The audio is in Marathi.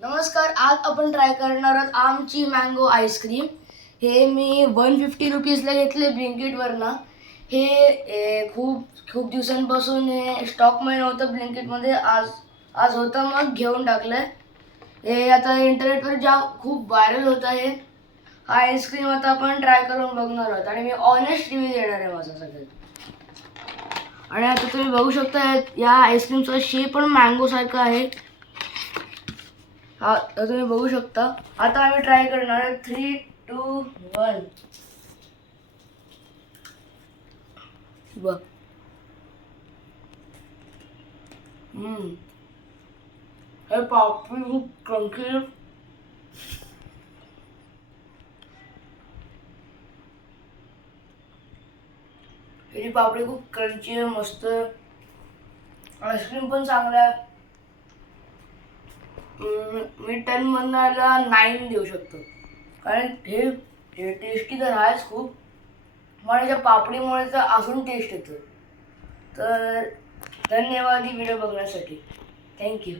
नमस्कार, आज आपण ट्राय करणार आहोत आमची मँगो आईस्क्रीम। हे मी 150 रुपीजला घेतले ब्लिंकिटवरनं। हे खूप दिवसांपासून हे स्टॉकमध्ये नव्हतं ब्लिंकिटमध्ये, आज होतं मग घेऊन टाकलं। हे आता इंटरनेटवर खूप व्हायरल होत आहे। हा आईस्क्रीम आता आपण ट्राय करून बघणार आहोत आणि मी ऑनेस्ट रिव्ह्यू देणार आहे माझा सगळ्यात। आणि आता तुम्ही बघू शकता या आईस्क्रीमचा शेप पण मँगो सारखा आहे। हा तुम्ही बघू शकता। आता आम्ही ट्राय करणार आहे 3, 2, 1 बघ। हे पापडी खूप क्रंची, ही पापडी खूप क्रंची आहे, मस्त। आईस्क्रीम पण चांगला आहे। मी 10 मधला 9 देऊ शकतो, कारण हे टेस्टी तर आहेच खूप, पण त्या पापडीमुळे तर अजून टेस्ट येतो। तर धन्यवाद ही व्हिडिओ बघण्यासाठी। थँक्यू।